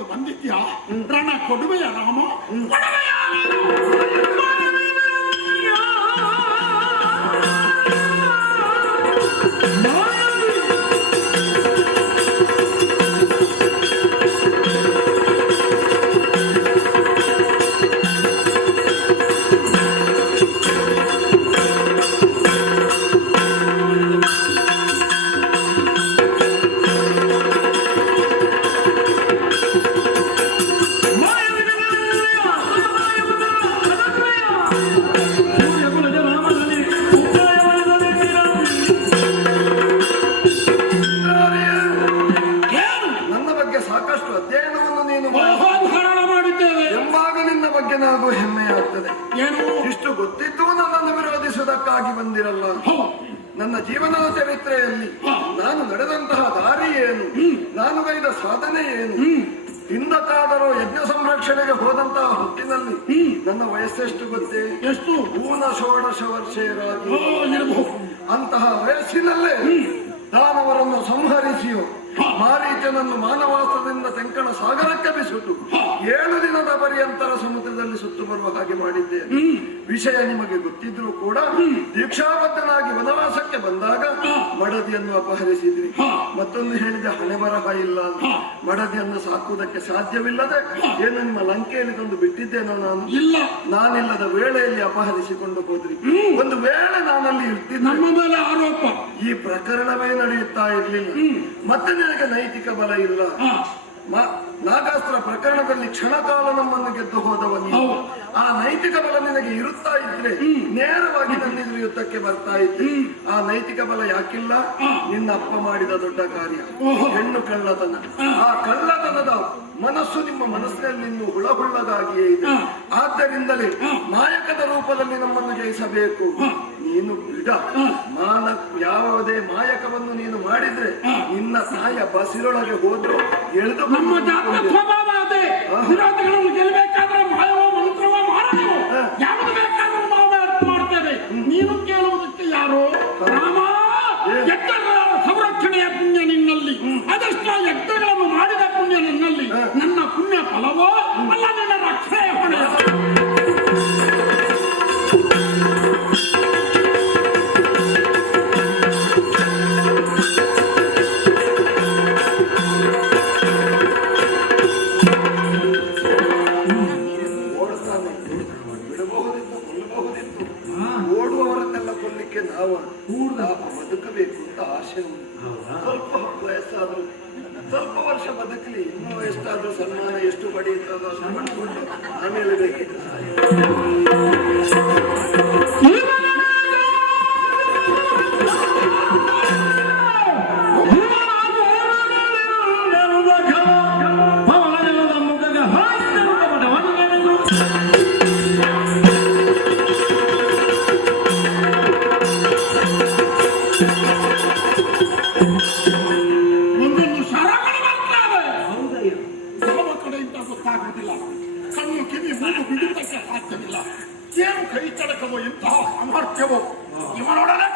ಹೊತ್ತು ಬಂದಿದ್ಯಾ? ರಣ ಕೊಡುವೆಯ ರಾಮ? ಬಂದಿರಲ್ಲ. ನನ್ನ ಜೀವನದ ಚರಿತ್ರೆಯಲ್ಲಿ ನಾನು ನಡೆದಂತಹ ದಾರಿ ಏನು, ನಾನು ಗೈದ ಸಾಧನೆ ಏನು, ಹಿಂದಕ್ಕಾದರೂ ಯಜ್ಞ ಸಂರಕ್ಷಣೆಗೆ ಹೋದಂತಹ ಹೊತ್ತಿನಲ್ಲಿ ನನ್ನ ವಯಸ್ಸೆಷ್ಟು ಗೊತ್ತೇ? ಎಷ್ಟು? 16 ವರ್ಷರಾಗಿ. ಅಂತಹ ವಯಸ್ಸಿನಲ್ಲೇ ದಾನವರನ್ನು ಸಂಹರಿಸಿಯೋ ಮಾರೀಚನನ್ನು ಮಾನವಾಸದಿಂದ ತೆಂಕಣ ಸಾಗರಕ್ಕೆ ಬಿಸುಟ್ಟು 7 ದಿನದ ಪರ್ಯಂತರ ಸಮುದ್ರದಲ್ಲಿ ಸುತ್ತು ಬರುವ ಹಾಗೆ ಮಾಡಿದ್ದೇನೆ. ವಿಷಯ ನಿಮಗೆ ಗೊತ್ತಿದ್ರೂ ಕೂಡ ದೀಕ್ಷಾಬದ್ಧನಾಗಿ ವನವಾಸಕ್ಕೆ ಬಂದಾಗ ಮಡದಿಯನ್ನು ಅಪಹರಿಸಿದ್ರಿ. ಮತ್ತೊಂದು ಹೇಳಿದೆ, ಹಣೆ ಬರಹ ಇಲ್ಲ ಅಂತ. ಮಡದಿಯನ್ನು ಸಾಕುವುದಕ್ಕೆ ಸಾಧ್ಯವಿಲ್ಲದೆ ಏನು ನಿಮ್ಮ ಲಂಕೆಯಲ್ಲಿ ತಂದು ಬಿಟ್ಟಿದ್ದೇನೋ ನಾನು? ನಾನಿಲ್ಲದ ವೇಳೆಯಲ್ಲಿ ಅಪಹರಿಸಿಕೊಂಡು ಹೋದ್ರಿ. ಒಂದು ವೇಳೆ ನಾನಲ್ಲಿ ಇರ್ತಿದ್ದೆ ನಮ್ಮ ಮೇಲೆ ಆರೋಪ, ಈ ಪ್ರಕರಣವೇ ನಡೆಯುತ್ತಾ ಇರ್ಲಿಲ್ಲ. ಮತ್ತೆ ನಿನಗೆ ನೈತಿಕ ಬಲ ಇಲ್ಲ. ನಾಗಾಸ್ತ್ರ ಪ್ರಕರಣದಲ್ಲಿ ಕ್ಷಣಕಾಲ ನಮ್ಮನ್ನು ಗೆದ್ದು ಹೋದವನು. ಆ ನೈತಿಕ ಬಲ ನಿನಗೆ ಇರುತ್ತಾ ಇದ್ರೆ ನೇರವಾಗಿ ನನ್ನೆದುರು ಯುದ್ಧಕ್ಕೆ ಬರ್ತಾ ಇದ್ದೆ. ಆ ನೈತಿಕ ಬಲ ಯಾಕಿಲ್ಲ? ನಿನ್ನ ಅಪ್ಪ ಮಾಡಿದ ದೊಡ್ಡ ಕಾರ್ಯ ಹೆಣ್ಣು ಕಳ್ಳತನ. ಆ ಕಳ್ಳತನದ ಮನಸ್ಸು ನಿಮ್ಮ ಮನಸ್ಸಿನಲ್ಲಿ ಇನ್ನು ಹುಳಹುಳ್ಳದಾಗಿಯೇ ಇದೆ. ಆದ್ದರಿಂದಲೇ ನಾಯಕದ ರೂಪದಲ್ಲಿ ನಮ್ಮನ್ನು ಜಯಿಸಬೇಕು. ನೀನು ಬಿಡ ಯಾವುದೇ ಮಾಯಕವನ್ನು ನೀನು ಮಾಡಿದ್ರೆ ನಿನ್ನ ತಾಯ ಬಸಿರೊಳಗೆ ಹೋದ್ರು ಎಳೆದು ವಿರೋಧಿಗಳನ್ನು ಗೆಲ್ಲಬೇಕಾದ್ರೆ ಮಾಯವೋ ಮಂತ್ರವೋ ಮಾಡೋದು ಯಾವುದು ಬೇಕಾದ್ರೂ ನಾವು ಮಾಡ್ತೇವೆ. ನೀನು ಕೇಳುವುದಕ್ಕೆ ಯಾರು? ರಾಮ, ಯಜ್ಞಗಳ ಸಂರಕ್ಷಣೆಯ ಪುಣ್ಯ ನಿನ್ನಲ್ಲಿ, ಅದಷ್ಟ ಯಜ್ಞಗಳನ್ನು ಮಾಡಿದ ಪುಣ್ಯ ನನ್ನಲ್ಲಿ. ನನ್ನ ಪುಣ್ಯ ಫಲವೋ ಅಲ್ಲ ನಿನ್ನ ರಕ್ಷಣೆಯ ಹೊಣೆ. ಓಡುವವರನ್ನೆಲ್ಲ ಕೊಲ್ಲಿಕ್ಕೆ ನಾವು ಬದುಕಬೇಕು ಅಂತ ಆಸೆ ಉಂಟು. ಸ್ವಲ್ಪ ವಯಸ್ಸಾದ್ರು, ಸ್ವಲ್ಪ ವರ್ಷ ಬದುಕಲಿ, ಇನ್ನೂ ಎಷ್ಟಾದ್ರೂ ಸನ್ಮಾನ ಎಷ್ಟು ಪಡೆಯುತ್ತದೋ ಅಷ್ಟು ಪಡ್ಕೊಂಡು ಆಮೇಲೆ ಬೇಕಿತ್ತು. ಕಣ್ಣು ಕಿವಿ ಮೂಗು ಬಿಡುತ್ತಕ್ಕೆ ಸಾಧ್ಯವಿಲ್ಲ. ಏನು ಕೈ ಚಳಕವೋ, ಎಂತಹ ಸಾಮರ್ಥ್ಯವೋ ಇವನೊಡನೆ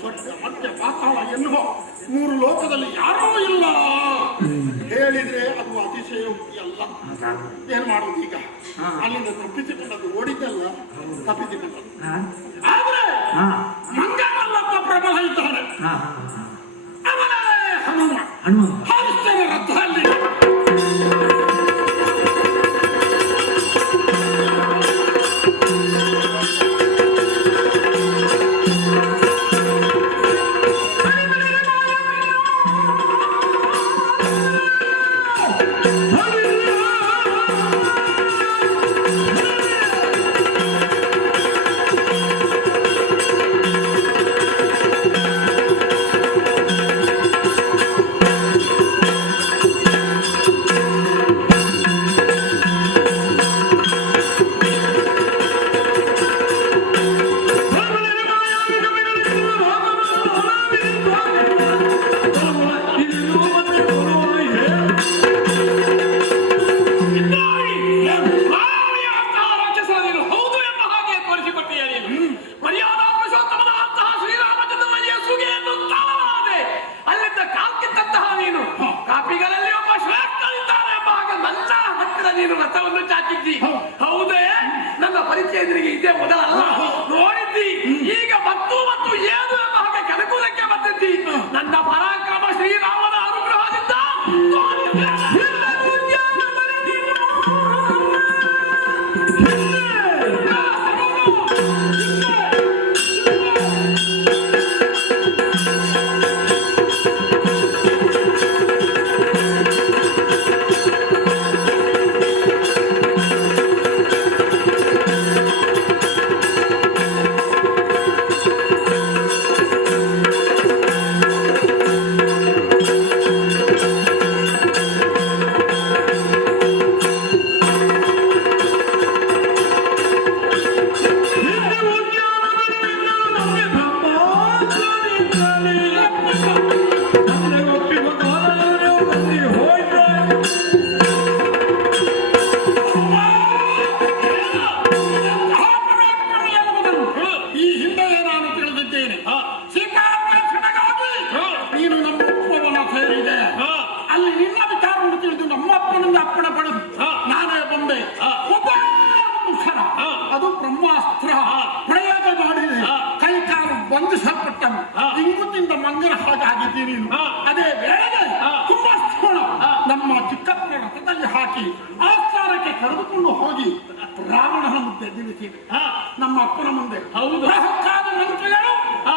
ಸ್ವರ್ಗ ಮಧ್ಯ ಪಾತಾಳ ಎನ್ನುವ 3 ಲೋಕದಲ್ಲಿ ಯಾರೂ ಇಲ್ಲ. ಹೇಳಿದ್ರೆ ಅದು ಅತಿಶಯೋಕ್ತಿ ಅಲ್ಲ. ಏನ್ ಮಾಡೋದು ಈಗ? ಅಲ್ಲಿಂದ ತಪ್ಪಿಸಿಕೊಂಡದ್ದು ಓಡಿದ್ದಲ್ಲ, ತಪ್ಪಿಸಿಕೊಂಡದ್ದು. ಆದ್ರೆ ಮಂಗನಲ್ಲಪ್ಪ ಪ್ರಬಲ ಇದ್ದಾನೆ. ಅವನೇ ಹನುಮ. ಹರಿಶ್ಚಂದ್ರ ರಥದಲ್ಲಿ ನೀನು ರಥವನ್ನು ಚಾಚಿದ್ದಿ. ಹೌದೇ? ನನ್ನ ಪರಿಚಯದರಿಗೆ ಇದೇ ಮೊದಲಲ್ಲ, ನೋಡಿದ್ದಿ. ಈಗ ಮತ್ತು ಏನು ಎಂಬ ಹಾಗೆ ಕನಕುಲಕ್ಕೆ ಬಂದಿದ್ದಿ. ನನ್ನ ಪರಾಕ್ರಮ ಶ್ರೀರಾಮನ ಅನುಗ್ರಹದಿಂದ ಇಂಗುತ್ತಿಂದ ಮಂಗನ ಹಾಗಾಗಿದ್ದೀನಿ. ಅದೇ ವೇಳೆಗೆ ಕುಂಭಸ್ಥಳ ನಮ್ಮ ಚಿಕ್ಕಪ್ಪನ ರಥದಲ್ಲಿ ಹಾಕಿ ಆಸ್ಥಾನಕ್ಕೆ ಕರೆದುಕೊಂಡು ಹೋಗಿ ರಾವಣನ ಮುದ್ದೆ ನಿಲ್ಲಿಸಿದೆ. ನಮ್ಮ ಅಪ್ಪನ ಮುಂದೆ ಪ್ರಹಕ್ಕಾದ ಮಂತ್ರಿಗಳು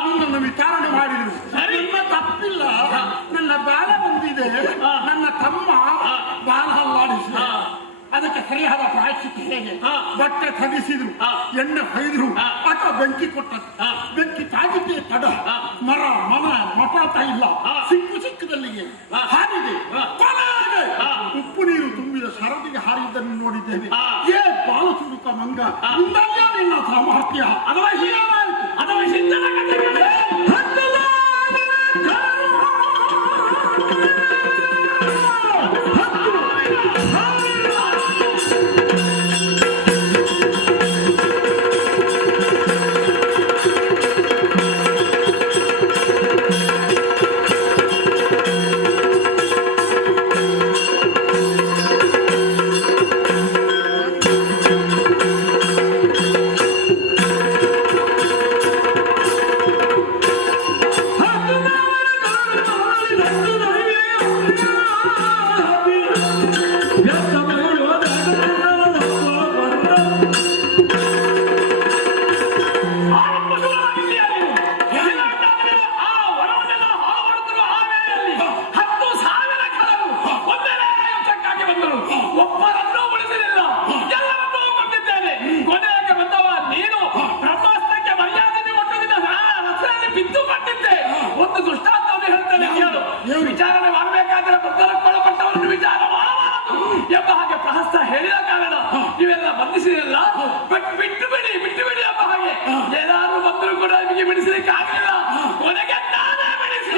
ನನ್ನನ್ನು ವಿಚಾರಣೆ ಮಾಡಿದ್ರು. ನನ್ನ ತಪ್ಪಿಲ್ಲ, ನನ್ನ ಬಾಲ ಬಂದಿದೆ, ನನ್ನ ತಮ್ಮ ಬಾಲ ಹಲ್ಲಾಡಿಸಿದ, ಅದಕ್ಕೆ ಸರಿಯಾದ ಪ್ರಾಯಶ್ಚಿತ್ತ ಹೇಗೆ? ಬಟ್ಟೆ ತಗಿಸಿದ್ರು, ಎಣ್ಣೆ ಹೊಯ್ದ್ರು, ಅಥವಾ ಬೆಂಕಿ ಕೊಟ್ಟದ್ದು. ಬೆಂಕಿ ತಾಗಿದ್ದೇ ತಡ, ಮರ ಮನ ಮಪಾತ ಇಲ್ಲ, ಸಿಕ್ಕದಲ್ಲಿಗೆ ಹಾರಿದೆ. ಕೊನೆಗೆ ಉಪ್ಪು ನೀರು ತುಂಬಿದ ಸರದಿಗೆ ಹಾರಿದ್ದನ್ನು ನೋಡಿದ್ದೇವೆ. ಏ ಬಾಲ ಚುರುಕ ಮಂಗ, ಇಂದಲ್ಲೇ ನಿನ್ನ ಸಾಮರ್ಥ್ಯ ಅಥವಾ ಹೀಗಾಯಿತು ಅಥವಾ ಸಿದ್ಧನ ಕಥೆಗಳೇ ವಿಚಾರಣೆ ಮಾಡಬೇಕಾದ್ರೆ ಬುದ್ಧರಕ್ಕೊಳಪಟ್ಟವರನ್ನು ವಿಚಾರ ಮಾಡಬಾರದು ಎಂಬ ಹಾಗೆ ಪ್ರಹಸ್ತ ಹೇಳಿದ ಕಾರಣ ನೀವೆಲ್ಲ ಬಂಧಿಸಿರಲ್ಲ. ಬಿಟ್ಟು ಬಿಡಿ ಎಂಬ ಹಾಗೆ ಏನಾದ್ರು ಬಂದರೂ ಕೂಡ ನಿಮಗೆ ಬಿಡಿಸಲಿಕ್ಕೆ ಆಗಲಿಲ್ಲ. ಕೊನೆಗೆ ನಾನೇ ಬಿಡಿಸಿ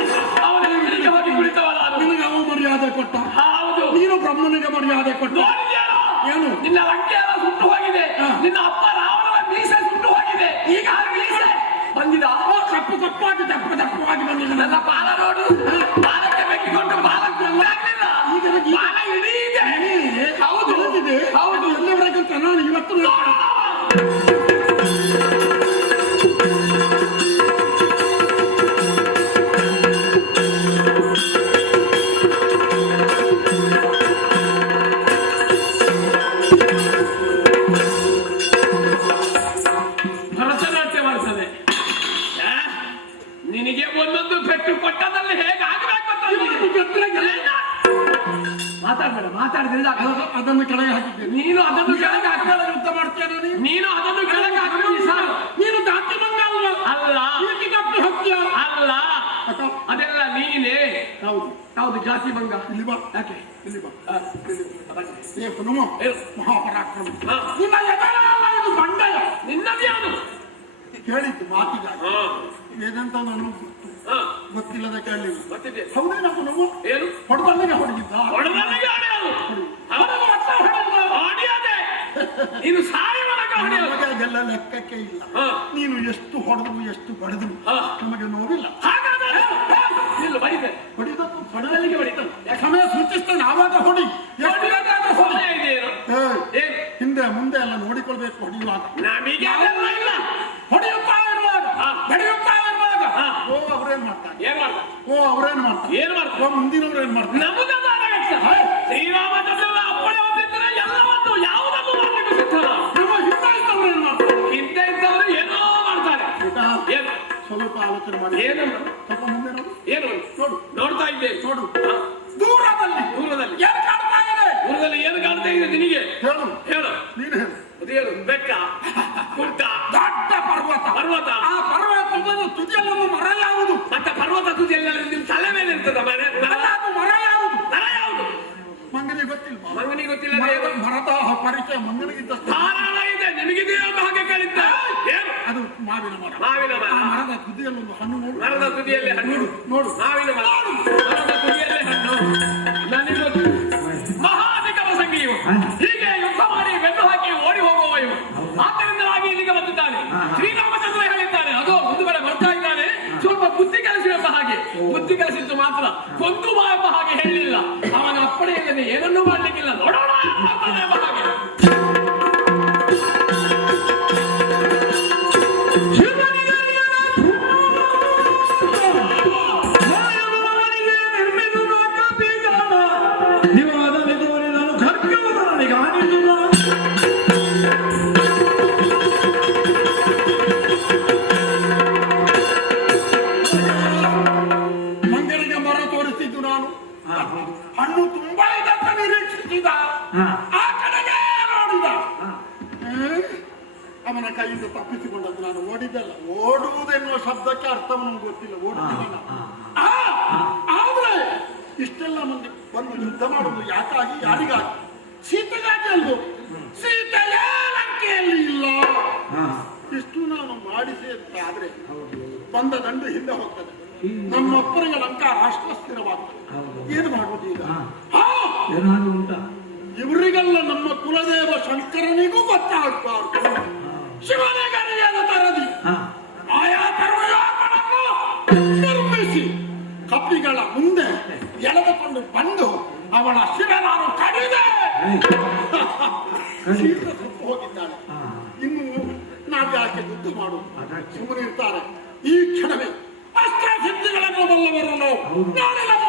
ಅವನಿಗೆ ಬಿಡಿಗೆ ಹೋಗಿ ಕುಳಿತವಲ್ಲ. ನಿನಗೆ ಅವ ಮರ್ಯಾದೆ ಕೊಟ್ಟ? ಹೌದು. ನೀನು ಬ್ರಹ್ಮನಿಗೆ ಮರ್ಯಾದೆ ಕೊಟ್ಟ? ನೋಡಿದ್ಯಾನೋ? ಏನು? ನಿನ್ನ ಲಂಕೆ ಎಲ್ಲ ಸುಟ್ಟು ಹೋಗಿದೆ, ನಿನ್ನ ಅಪ್ಪ ರಾವಣನ ಮೀಸೆ ಸುಟ್ಟು ಹೋಗಿದೆ. ಈಗ ಮೀಸೆ ಬಂದಿದ ಕಪ್ಪು ಕಪ್ಪಾಗಿ ದಪ್ಪವಾಗಿ ಬಂದಿದೆ. ನನ್ನ ಬಾಲ ನೋಡು, ಬಾಲಕ್ಕೆ ಬೆಕ್ಕಿಕೊಂಡು ಬಾಲಕ್ಕೆ ಆಗಲಿಲ್ಲ. ಈಗ ಬಾಲ ಇಡೀ ಇದೆ. ಹೌದು ಹೌದು, ಎಲ್ಲವರೆಗಂತ ನಾನು ಇವತ್ತು ಭರತನಾಟ್ಯ ಮಾಡ್ತದೆ. ನಿನಗೆ ಒಂದೊಂದು ಪೆಟ್ಟು ಕೊಟ್ಟದಲ್ಲಿ ಹೇಗಾಗಬೇಕು ಅಂತ ಮಾತಾಡಿದ್ರೆ ಅದನ್ನು ಕೆಳಗೆ ಹಾಕಿದ್ದೆ. ನೀನು ಅದನ್ನು ಕೆಳಗೆ ಹಾಕಿದ ಯುದ್ಧ ಮಾಡ್ತೇನೆ. ನೀನು ಅದನ್ನು ಕೆಳಗೆ ಹಾಕಿದ ನೀನು ದಾಟಿ ಮಂಗ ಅಲ್ಲ, ಕಪ್ಪಿ ಹತ್ಯ ಅಲ್ಲ, ಅದೆಲ್ಲ ನೀನೇ. ಹೌದು ಹೌದು, ಜಾತಿ ಮಂಗ. ಇಲ್ಲಿ ಬಾ, ಯಾಕೆ ಇಲ್ಲಿ ಬಾ. ಮಹಾಪರಾಕ್ರಮ ನಿಮ್ಮ ಇದು ಬಂಡಯ ನಿನ್ನದೇ ಅದು ಕೇಳಿದ್ದು ಮಾತಿಗ ಏದಂತ ನಾನು ಗೊತ್ತಿಲ್ಲದ ಕೇಳಲಿಲ್ಲ. ಹೌದೇನಪ್ಪ ನಾವು ಏನು ಹೊಡೆದಲ್ಲಿಗೆ ಹೊಡೆದಿದ್ದ ನೀನು ಸಾಯವನಕ ಅದೆಲ್ಲ ಲೆಕ್ಕಕ್ಕೆ ಇಲ್ಲ. ನೀನು ಎಷ್ಟು ಹೊಡೆದ್ರು ಎಷ್ಟು ಬಡಿದ್ರು ನಮಗೆ ನೋವಿಲ್ಲ. ಹೊಡೆದಲ್ಲಿಗೆ ಹೊಡಿತ ಸಮಯ ಸೂಚಿಸ್ತೇನೆ. ಆವಾಗ ಹೊಡಿ. ಸಮಯ ಇದೆಯೇನು? ಬೇಕು ಹೊಡೆಯುವಾಗ. ನಮಗೆ ಅದೆಲ್ಲ ಇಲ್ಲ. ಹೊಡೆಯುತ್ತಾ ಇರುವಾಗ, ಬೆಳೆಯುತ್ತಾ ಇರುವಾಗ ಓ ಅವ್ರೇನ್ ಮಾಡ್ತಾರೆ, ಏನ್ ಮಾಡ್ತಾರೆ, ಓ ಅವ್ರೇನ್ ಮಾಡ್ತಾರೆ, ಏನ್ ಮಾಡ್ತಾರೆ, ಓ ಮುಂದಿನವ್ರು ಏನ್ ಮಾಡ್ತಾರೆ. ನಮ್ಮದಲ್ಲ ಶ್ರೀರಾಮಚಂದ್ರ ಅಪ್ಪಣೆ ಹೊಂದಿದ್ರೆ ಎಲ್ಲವನ್ನು ಯಾವುದನ್ನು ಮಾಡಲಿಕ್ಕೆ ಸಿದ್ಧ. ನಮ್ಮ ಹಿಂದೆ ಇದ್ದವ್ರು ಏನ್ ಮಾಡ್ತಾರೆ, ಹಿಂದೆ ಇದ್ದವರು ಏನೋ ಮಾಡ್ತಾರೆ. ಏನು ಸ್ವಲ್ಪ ಆಲೋಚನೆ ಮಾಡಿ. ಏನು ಸ್ವಲ್ಪ ಮುಂದೆ ನೋಡು, ಏನು ನೋಡು, ನೋಡ್ತಾ ಇದ್ದೇವೆ. ನೋಡು ದೂರದಲ್ಲಿ, ದೂರದಲ್ಲಿ ಏನು ಕಾಣ್ತಾ ಇದೆ, ದೂರದಲ್ಲಿ ಏನು ಕಾಣ್ತಾ ಇದೆ ನಿನಗೆ? ಹೇಳು, ಹೇಳು, ನೀನು ಹೇಳು. ಅದು ಹೇಳು. ಬೆಟ್ಟ, ಗುಡ್ಡ, ದೊಡ್ಡ ಪರ್ವತ. ಪರ್ವತ. ಆ ಪರ್ವತದ ತುದಿಯಲ್ಲೊಂದು ಮರ ಯಾವುದು? ಮತ್ತೆ ಪರ್ವತ ತುದಿಯಲ್ಲಿ ನಿಮ್ ತಲೆ ಮೇಲೆ ಇರ್ತದ ಮನೆ. ಅದು ಮರ ಯಾವುದು? ಮರ ಯಾವುದು? ಮಂಗನಿಗೆ ಗೊತ್ತಿಲ್ವಾ? ಮಂಗನಿಗೆ ಗೊತ್ತಿಲ್ಲ. ಮರದ ಪರಿಚಯ ಮಂಗನಿಗಿದ್ದಷ್ಟು ಧಾರಾಳ ಇದೆ, ನಿಮಗಿದೆಯೋ ಅಂತ ಹಾಗೆ ಕೇಳಿದ್ದ. ಏನು? ಅದು ಮಾವಿನ ಮರ. ಮಾವಿನ ಮರ. ಆ ಮರದ ತುದಿಯಲ್ಲಿ ಒಂದು ಹಣ್ಣು ನೋಡು. ಮರದ ತುದಿಯಲ್ಲಿ ಹಣ್ಣು ನೋಡು. ಮಾವಿನ ಮರ, ಮರದ ತುದಿಯಲ್ಲಿ ಹಣ್ಣು. ನನಗೊತ್ತು. ಮಹಾಧಿಕ ಪ್ರಸಂಗಿ ಇವು. ಹೀಗೆ ಯುದ್ಧ ಮಾಡಿ ಬೆನ್ನು ಹಾಕಿ ಓಡಿ ಹೋಗುವ ಇವು. ಆದ್ದರಿಂದಲಾಗಿ ಇಲ್ಲಿಗೆ ಬಂದಿದ್ದಾನೆ. ಶ್ರೀರಾಮಚಂದ್ರ ಹೇಳಿದ್ದಾನೆ, ಅದು ಮುಂದುವರೆ ಬರ್ತಾ ಇದ್ದಾನೆ, ಸ್ವಲ್ಪ ಬುದ್ಧಿ ಕಲಿಸಿ ಎಂಬ ಹಾಗೆ. ಬುದ್ಧಿ ಕಲಿಸಿದ್ದು ಮಾತ್ರ, ಕೊಂದು ಬಾ ಎಂಬ ಹಾಗೆ ಹೇಳಲಿಲ್ಲ. ಅವನ ಅಪ್ಪಣೆ ಇಲ್ಲದೆ ಏನನ್ನೂ ಮಾಡ್ಲಿಕ್ಕಿಲ್ಲ. ನೋಡೋಣ ಎಂಬ ಹಾಗೆ. ಮಂಗನಿಗೆ ಮರ ತೋರಿಸಿದ್ದು ನಾನು. ಹಣ್ಣು ತುಂಬಾ ಇದೆ ಅಂತ ನಿರೀಕ್ಷಿಸಿದ. ಆ ಕಡೆಗೆ ನೋಡಿದ. ಅವನ ಕೈಯಿಂದ ತಪ್ಪಿಸಿಕೊಂಡದ್ದು ನಾನು. ಓಡಿದ್ದಲ್ಲ, ಓಡುವುದೆನ್ನುವ ಶಬ್ದಕ್ಕೆ ಅರ್ಥವು ನಮ್ಗೆ ಗೊತ್ತಿಲ್ಲ. ಓಡುವುದಿಲ್ಲ. ಆದ್ರೆ ಇಷ್ಟೆಲ್ಲ ಮಂದಿ ಬಂದು ಯುದ್ಧ ಮಾಡುವುದು ಯಾಕಾಗಿ, ಯಾರಿಗಾಗಿ? ಸೀತೆಗಾಗಿ ಅಲ್ವೋ? ಸೀತೆಯೇ ಲಂಕೆಯಲ್ಲಿ ಇಲ್ಲ. ಇಷ್ಟು ನಾನು ಮಾಡಿಸಿ ಅಂತ ಆದ್ರೆ ಬಂದ ದಂಡು ಹಿಂದೆ ಹೋಗ್ತದೆ. ನಮ್ಮ ಅಪ್ಪನಿಗೆ ಲಂಕಾ ರಾಷ್ಟ್ರ ಸ್ಥಿರವಾಗ್ತದೆ. ಏನು ಮಾಡುವುದು ಈಗ? ಇವರಿಗೆಲ್ಲ ನಮ್ಮ ಕುಲದೇವ ಶಂಕರನಿಗೂ ಗೊತ್ತಾಗಬಾರ್ದು. ಶಿವನಿಗರಿಯದ ತರದಿ ಆಯಾ ಕರ್ಮಯೋಗಗಳನ್ನು ನಿರ್ಮಿಸಿ ಕಪಿಗಳ ಮುಂದೆ ಎಳೆದುಕೊಂಡು ಬಂದು ಅವಳ ಶಿರ ನಾನು ಕಡಿದೆ. ಶೀಘ್ರ ಸುಟ್ಟು ಹೋಗಿದ್ದಾಳೆ. ಇನ್ನು ನಾವ್ಯಾಕೆ ಯುದ್ಧ ಮಾಡುವುದು? ಸುಮ್ಮನೆ ಇರ್ತಾರೆ. ಈ ಕ್ಷಣವೇ ಅಸ್ತ್ರ ಸಿದ್ಧಿಗಳನ್ನು ಬಲ್ಲವರು ನಾವು. ನಾಳೆ ನಮ್ಮ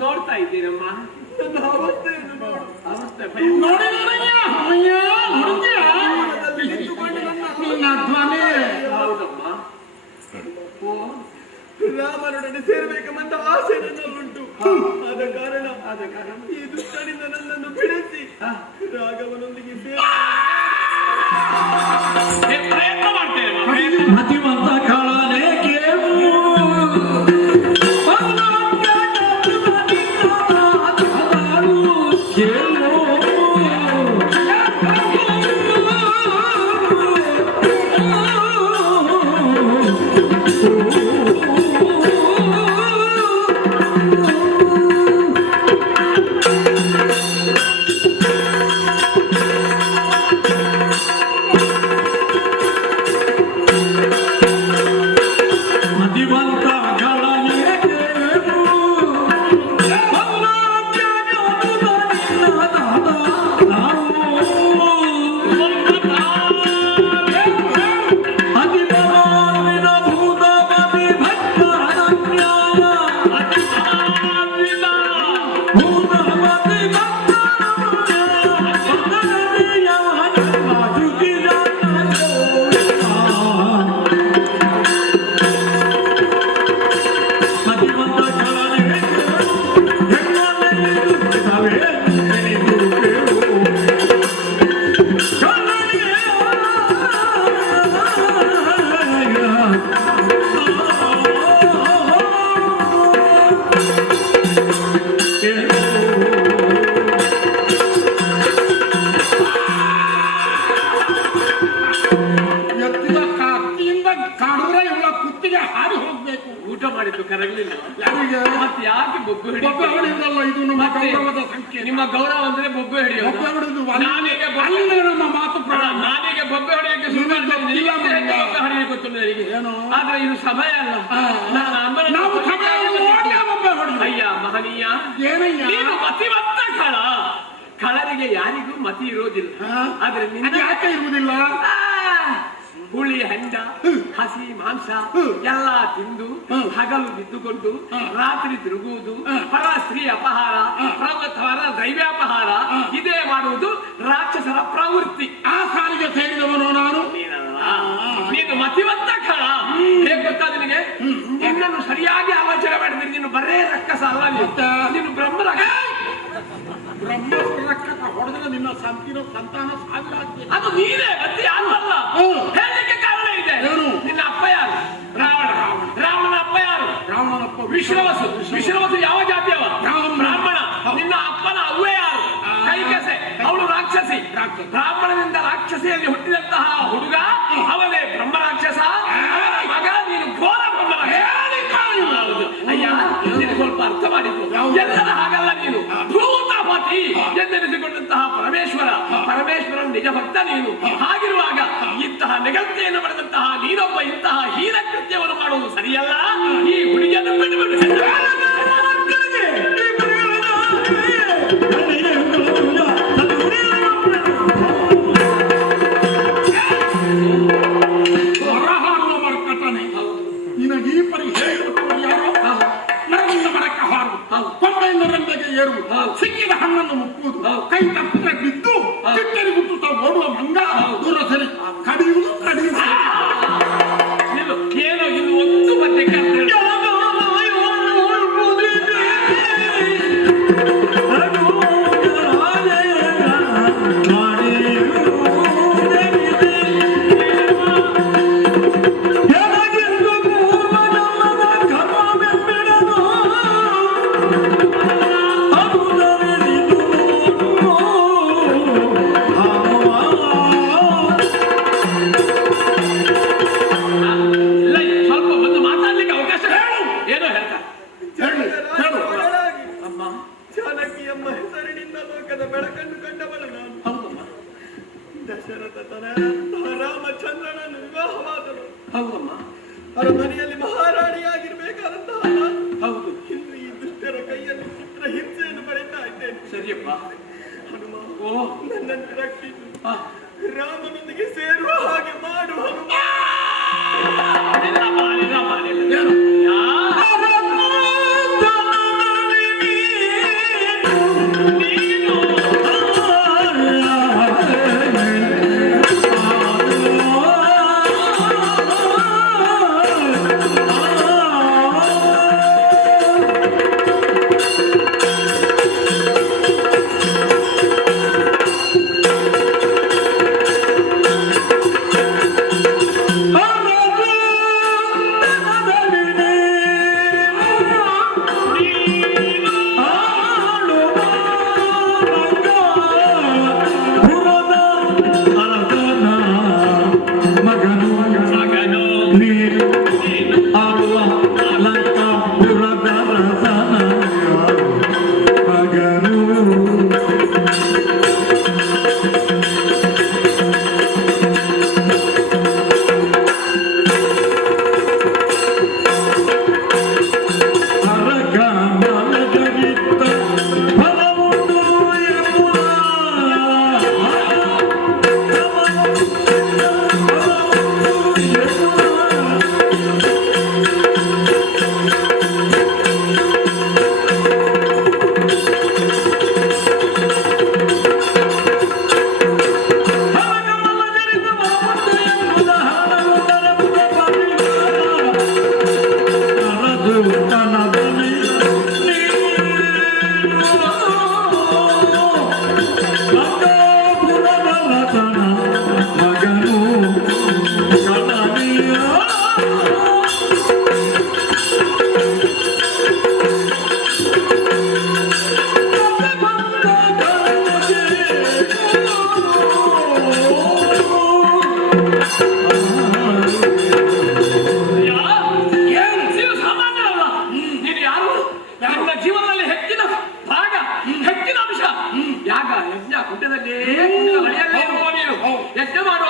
ನೋಡ್ತಾ ಇದ್ದೀರಮ್ಮ. ನನ್ನ ಅವಸ್ಥೆಯನ್ನು ನೋಡು. ಅವಸ್ಥೆ ಭಯ. ಹೌದಮ್ಮ. ರಾಮನೊಡನೆ ಸೇರಬೇಕೆಂಬ ಆಸೆ ನನ್ನಲ್ಲುಂಟು. ಆದ ಕಾರಣ ಈ ದುಷ್ಟನಿಂದ ನನ್ನನ್ನು ಬಿಡಿಸಿ ರಾಘವನೊಂದಿಗೆ ಪ್ರಯತ್ನ ಮಾಡ್ತೇವೆ. ಮತಿಮಂತ ಕಾಳನೆ ಮಾಡಿದ್ದು ಕರಗಲಿಲ್ಲ. ಯಾರಿಗೆ? ಮತ್ತೆ ಯಾಕೆ ಬೊಬ್ಬೆ ಬೊಬ್ಬೆ ಹೊಡೆಯುವುದಲ್ಲ, ಇದು ನಮ್ಮ ಮತ್ತೆ ಗೌರವದ ಸಂಖ್ಯೆ. ನಿಮ್ಮ ಗೌರವ ಅಂದ್ರೆ ಬೊಬ್ಬೆ ಹಿಡಿಯೋದು. ಬೊಬ್ಬೆ ಹೊಡೆದು ನಾನೀಗ ಅಲ್ಲೇ ನಮ್ಮ ಮಾತು ಪ್ರಾಣ. ನಾನೀಗ ಬೊಬ್ಬೆ ಹೊಡೆಯಕ್ಕೆ ಶುರು ಮಾಡಿದ್ದೇನೆ. ಗೊತ್ತಿಲ್ಲ ನನಗೆ. ಬೊಬ್ಬೆ ಹೊಡೆಯಕ್ಕೆ ಗೊತ್ತಿಲ್ಲ ನನಗೆ. ಏನು? ಆದ್ರೆ ಇದು ಸಮಯ ಅಲ್ಲ. ನನ್ನ ಅಮ್ಮನ ನಾವು ಸಮಯವನ್ನು ನೋಡಿ ಬೊಬ್ಬೆ ಹೊಡೆಯುವುದು. ಅಯ್ಯ ಮಹನೀಯ, ಏನಯ್ಯ? ನೀನು ಮತಿವಂತ ಕಳ. ಕಳರಿಗೆ ಯಾರಿಗೂ ಮತಿ ಇರೋದಿಲ್ಲ. ಆದ್ರೆ ಅದು ನಿನ್ನ ಯಾಕೆ ಇರುವುದಿಲ್ಲ? ಹುಳಿ ಹಂಡ ಹಸಿ ಮಾಂಸ ಎಲ್ಲ ತಿಂದು ಹಗಲು ಬಿದ್ದುಕೊಂಡು ರಾತ್ರಿ ತಿರುಗುವುದು, ಪರ ಸ್ತ್ರೀ ಅಪಹಾರ, ಪರ ದೈವ್ಯಾಪಹಾರ, ಇದೇ ಮಾಡುವುದು ರಾಕ್ಷಸರ ಪ್ರವೃತ್ತಿ. ಆ ಸಾಲಿಗೆ ಸೇರಿದವನು ನಾನು. ನೀನು ಮತಿವಂತ ಕಳ. ಹೇಗೆ ಗೊತ್ತಾ ನಿನಗೆ? ನಿನ್ನನ್ನು ಸರಿಯಾಗಿ ಆಲೋಚನೆ ಮಾಡಿದ್ರೆ ನೀನು ಬರೇ ರಕ್ಕಸ ಅಲ್ಲ, ನೀನು ಬ್ರಹ್ಮ ಬ್ರಹ್ಮರಕ್ಷಕ ಹೊಡೆದ್ರೆ ನಿನ್ನ ಸಂತಾನ ಸಾವಿರಾಗ್ತದೆ. ಅದು ನೀನೇ, ಮತ್ತೆ ಯಾರು ಅಲ್ಲ. ಹೇಳಲಿಕ್ಕೆ ಕಾರಣ ಇದೆ. ನಿನ್ನ ಅಪ್ಪ ಯಾರು? ರಾವಣ. ರಾವಣನ ಅಪ್ಪ ಯಾರು? ರಾವಣನಪ್ಪ ವಿಶ್ರವಸು. ವಿಶ್ರವಸು ಯಾವ ಜಾತಿಯವ? ಬ್ರಾಹ್ಮಣ. ನಿನ್ನ ಅಪ್ಪನ ಅವ್ವೆ ಯಾರು? ಕೈಕಸೆ. ಅವಳು ರಾಕ್ಷಸಿ. ಬ್ರಾಹ್ಮಣನಿಂದ ರಾಕ್ಷಸಿಯಲ್ಲಿ ಹುಟ್ಟಿದಂತಹ ಹುಡುಗ ಅವನೇ ಬ್ರಹ್ಮ ರಾಕ್ಷಸ. ಅವನ ಮಗ ನೀನು ಘೋರ ಬ್ರಹ್ಮ ರಾಕ್ಷಸ. ಅಯ್ಯ, ನೀನು ಸ್ವಲ್ಪ ಅರ್ಥ ಮಾಡಿದ್ದು. ಎಲ್ಲರ ಹಾಗಲ್ಲ ನೀನು. ಭೂತಪತಿ ಎಂದೆನಿಸಿಕೊಂಡಂತಹ ಪರಮೇಶ್ವರನ ನಿಜ ಭಕ್ತ ನೀನು. ಹಾಗಿರುವಾಗ ಇಂತಹ ನೆಗಲ್ತೆಯನ್ನು ಪಡೆದಂತಹ ನೀನೊಬ್ಬ ಇಂತಹ ಹೀನ ಕೃತ್ಯವನ್ನು ಮಾಡುವುದು ಸರಿಯಲ್ಲ. ಈ ಹುಡುಗಿಯನ್ನು ಬಿಡುಬಿಡು. ಹೊರಹಾರುವ ಮರ್ಕಟನೆ ನಿನಗೆ ಈ ಪರಿ ಹೇಳಿರುವುದು ಯಾರೋ? ಮರದಿಂದ ಮರಕ್ಕೆ ಹಾರುವುದು, ಕೊಂಬೆಯಿಂದ ರೆಂಬೆಗೆ ಏರುವುದು, ಸಿಕ್ಕಿದ ಹಣ್ಣನ್ನು ಮುಕ್ಕುವುದು, ಕೈ ತಪ್ಪಿದ್ರೆ ಬಿದ್ದು ಚಿಕ್ಕರಿ ಬಿಟ್ಟು ಓಡುವ ಮಂಗ ದೂರ ಸರಿ ಕಡಿಯುವುದು ಕಡಿಯುವುದು. ಏನೋ ಇದು ಒಂದು ಪದ್ಯಕ್ಕೆ ಜಾನಕಿಯಮ್ಮ ಹೆಸರಿನಿಂದ ಲೋಕದ ಬೆಳಕನ್ನು ಕಂಡವಳು ನಾನು. ದಶರಥ ರಾಮಚಂದ್ರನನ್ನು ವಿವಾಹವಾದಳು. ಹೌದಮ್ಮ. ಅರಮನೆಯಲ್ಲಿ ಮಹಾರಾಣಿಯಾಗಿರ್ಬೇಕಾದಂತಹ ನಾನು ಹೌದು. ಇನ್ನು ಈ ದುಷ್ಟರ ಕೈಯಲ್ಲಿ ಪುತ್ರ ಹಿಂಸೆಯನ್ನು ಪಡೆಯುತ್ತಾ ಇದ್ದೇನೆ. ಸರಿಯಪ್ಪ. ಹನುಮ, ಓ, ನನ್ನನ್ನು ರಕ್ಷಿಸು. ರಾಮನೊಂದಿಗೆ ಸೇರುವ ಹಾಗೆ ಮಾಡು ಹನುಮ.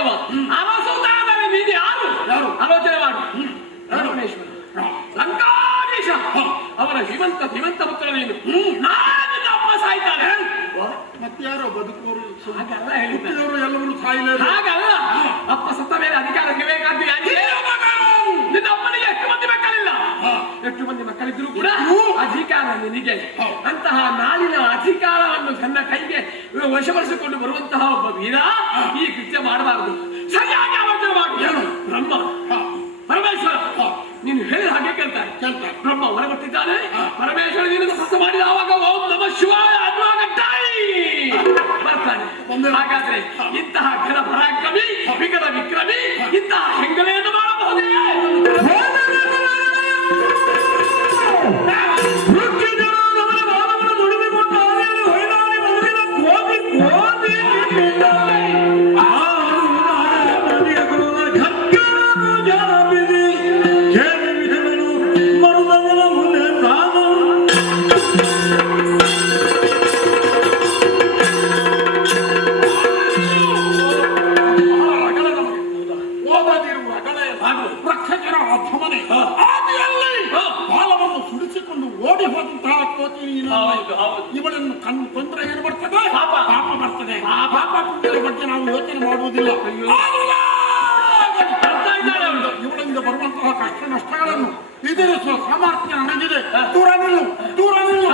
ಕೊಡುವ ಅರಸುತ್ತಾದರೆ ನೀನು ಯಾರು ಆಲೋಚನೆ ಮಾಡು. ಪರಮೇಶ್ವರ ಲಂಕಾಧೀಶ ಅವರ ಶ್ರೀಮಂತ ಪುತ್ರ ನೀನು. ನಾನು ಅಪ್ಪ ಸಾಯ್ತಾನೆ ಮತ್ತಾರೋ ಬದುಕುವರು ಹಾಗಲ್ಲ ಹೇಳಿದ್ದಾರೆ. ಹುಟ್ಟಿದವರು ಎಲ್ಲರೂ ಸಾಯಿಲ್ಲ. ಹಾಗಲ್ಲ, ಅಪ್ಪ ಸತ್ತ ಮೇಲೆ ಅಧಿಕಾರಕ್ಕೆ ಬೇಕಾದ್ದು ಯಾಕೆ? ನಿನ್ನ ಅಪ್ಪನಿಗೆ ಎಷ್ಟು ಮಂದಿ ಮಕ್ಕಳಿಲ್ಲ, ಎಷ್ಟು ಮಂದಿ ಮಕ್ಕಳಿದ್ರು ಕೂಡ ಅಧಿಕಾರ ನಿನಗೆ. ಅಂತಹ ನಾಳಿನ ಅಧಿಕಾರವನ್ನು ತನ್ನ ಕೈಗೆ ವಶಪಡಿಸಿಕೊಂಡು ಬರುವಂತಹ ಒಬ್ಬ ವೀರ ಈ ಕೃತ್ಯ ಮಾಡಬಾರದು. ಸರಿಯಾಗಿ ಆಲೋಚನೆ ಮಾಡು. ಏನು ಬ್ರಹ್ಮ ಪರಮೇಶ್ವರ ನೀನು ಹೇಳಿದ ಹಾಗೆ ಕೇಳ್ತಾರೆ. ಬ್ರಹ್ಮ ಹೊರಗೊಟ್ಟಿದ್ದಾನೆ. ಪರಮೇಶ್ವರ ನೀನು ತಪಸ್ಸು ಮಾಡಿದ ಆವಾಗ ಓಂ ನಮ ಶಿವಾಯ ಅನ್ನುವಾಗ ಬರ್ತಾನೆ. ಹಾಗಾದ್ರೆ ಇಂತಹ ಘನ ಪರಾಕ್ರಮಿ ವಿಕಲ ವಿಕ್ರಮಿ ಇಂತಹ ಹೆಂಗಲೆಯನ್ನು ಮಾಡಬಹುದೇ? ರಕ್ಷಕರ ಅಧಮನೆ ಆದಿಯಲ್ಲಿ ಬಾಲವನ್ನು ಸುಡಿಸಿಕೊಂಡು ಓಡಿ ಹೋದಂತಹ ಕೋತಿ ಇವಳನ್ನು ಕೊಂದ್ರೆ ಏನು ಬರ್ತದೆ? ಪಾಪ ಬರ್ತದೆ. ಪಾಪ ಪುಣ್ಯದ ಬಗ್ಗೆ ನಾವು ಯೋಚನೆ ಮಾಡುವುದಿಲ್ಲ. ಇವಳಿಂದ ಬರುವಂತಹ ಕಷ್ಟ ನಷ್ಟಗಳನ್ನು ಎದುರಿಸುವ ಸಾಮರ್ಥ್ಯ ನನಗಿದೆ. ದೂರ ನಿಲ್ಲು.